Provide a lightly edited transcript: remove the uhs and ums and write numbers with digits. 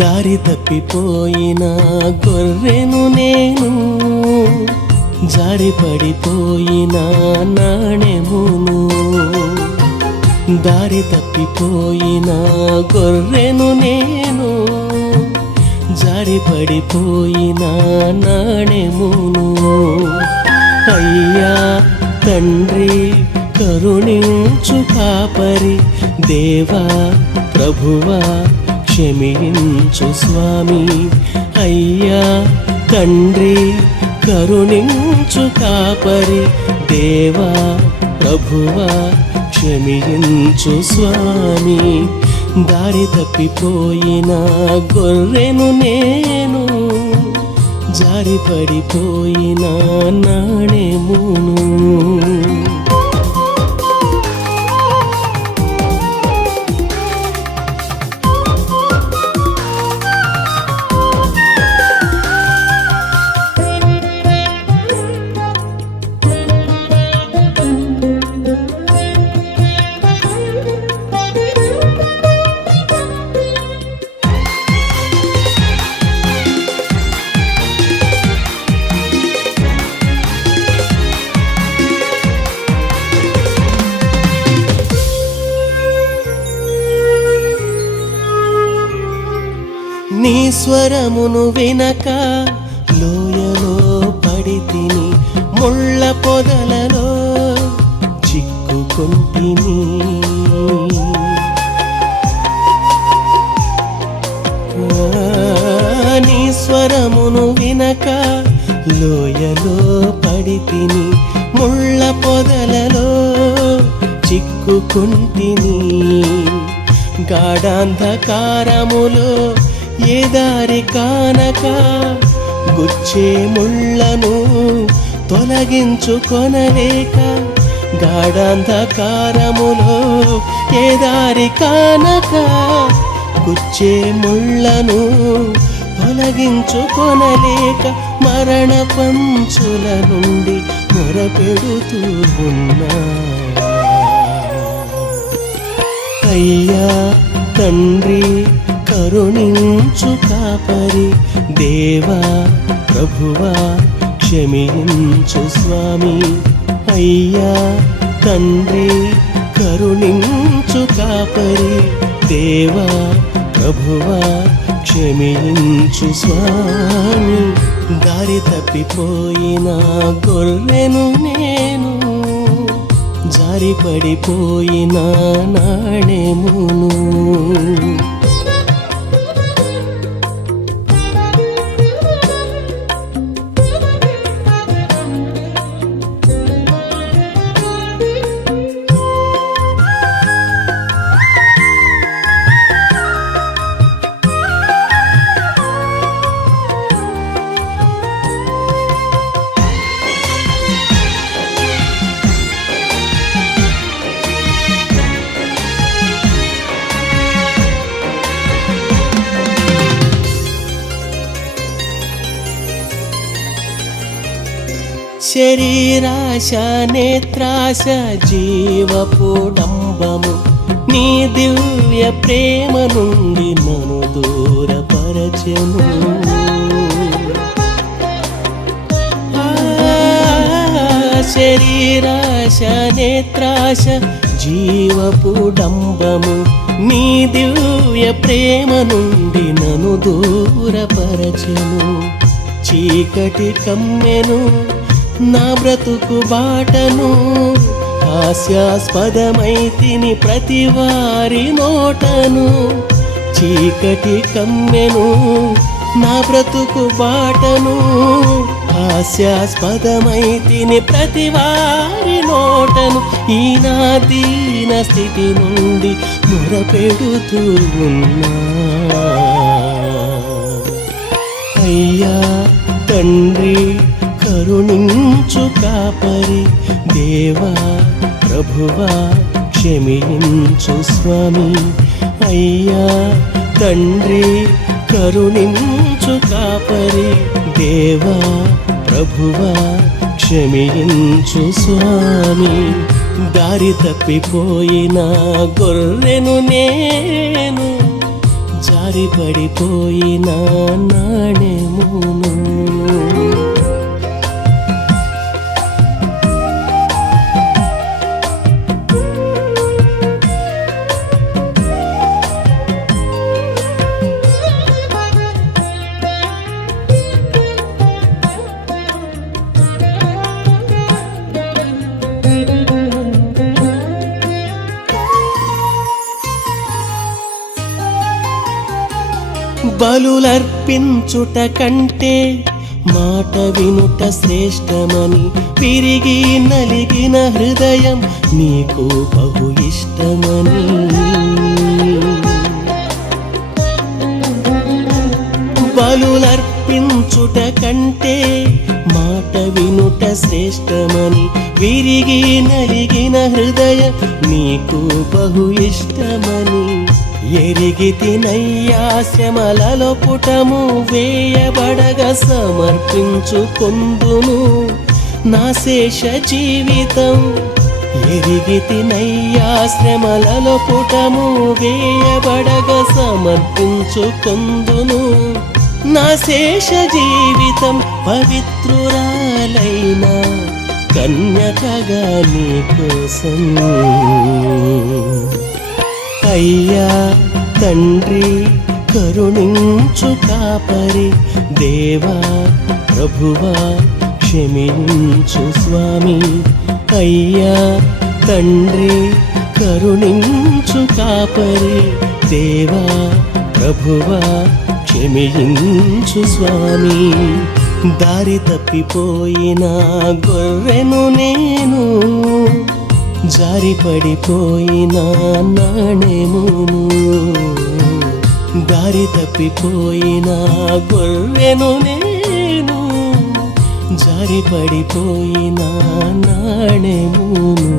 దారి తప్పిపోయిన గొర్రెను నేను, జారి పడిపోయిన నాణెమును. దారి తప్పిపోయిన గొర్రెను నేను, జారి పడిపోయిన నాణెమును. అయ్యా తండ్రి కరుణించు కాపరి, దేవా ప్రభువా క్షమించు స్వామి. అయ్యా తండ్రి కరుణించు కాపరి, దేవా ప్రభువా క్షమించు స్వామి. దారి తప్పిపోయిన గొర్రెను నేను, జారి పడిపోయిన నాణెమును. నీ స్వరమును వినక లోయలో పడితిని, ముళ్ళ పొదలలో చిక్కుకుంటిని. నీ స్వరమును వినక లోయలో పడితిని, ముళ్ళ పొదలలో చిక్కుకుంటిని. గాఢాంధకారములో ఏ దారి కానక గుచ్చే ముళ్ళను తొలగించుకొనలేక, గాఢాంధకారములో ఏ దారి కానక గుచ్చే ముళ్ళను తొలగించుకొనలేక, మరణ పంచుల నుండి మొరపెడుతూ ఉన్నా. అయ్యా తండ్రి కరుణించు కాపరి, దేవా ప్రభువా క్షమించు స్వామి. అయ్యా తండ్రి కరుణించు కాపరి, దేవా ప్రభువా క్షమించు స్వామి. దారి తప్పిపోయిన గొర్రెను నేను, జారి పడిపోయిన నాణెమును. శరీరాశ నేత్రాశ జీవపు డంబము, నీ దివ్య ప్రేమ నుండి నన్ను దూరపరచెను. శరీరాశ నేత్రాశ జీవపు డంబము, నీ దివ్య ప్రేమ నుండి నన్ను దూరపరచెను. చీకటి కమ్మెను నా బ్రతుకు బాటను, హాస్యాస్పదమైతిని ప్రతివారి నోటను. చీకటి కమ్మెను నా బ్రతుకు బాటను, హాస్యాస్పదమైతిని ప్రతివారి నోటను. ఈ నా దీన స్థితి నుండి మొరపెడుతూ ఉన్నా. అయ్యా తండ్రి కరుణించు కాపరి, దేవా ప్రభువా క్షమించు స్వామి. అయ్యా తండ్రి కరుణించు కాపరి, దేవా ప్రభువా క్షమించు స్వామి. దారి తప్పిపోయిన గొర్రెను నేను, జారి పడిపోయిన నాణెమును బలులర్పించుట కంటే మాట వినుట శ్రేష్టమని విరిగి నలిగిన హృదయం నీకు బహు ఇష్టమని బలులర్పించుట కంటే మాట వినుట శ్రేష్టమని విరిగి నలిగిన హృదయం నీకు బహు ఇష్టమని ఎరిగితినయ్యా శ్రమలలో పుటము వేయబడగ సమర్పించుకొందును నా శేష జీవితం ఎరిగితినయ్యా శ్రమలలో పుటము వేయబడగ సమర్పించుకొందును నా శేష జీవితం పవిత్రురాలైన కన్యకగా నీకోసం అయ్యా తండ్రి కరుణించు కాపరి దేవా ప్రభువా క్షమించు స్వామి అయ్యా తండ్రి కరుణించు కాపరి దేవా ప్రభువా క్షమించు స్వామి దారి తప్పిపోయిన గొర్రెను నేను జారి పడిపోయిన నాణెమును దారి తప్పిపోయిన గొర్రెను నేను జారి పడిపోయిన నాణెమును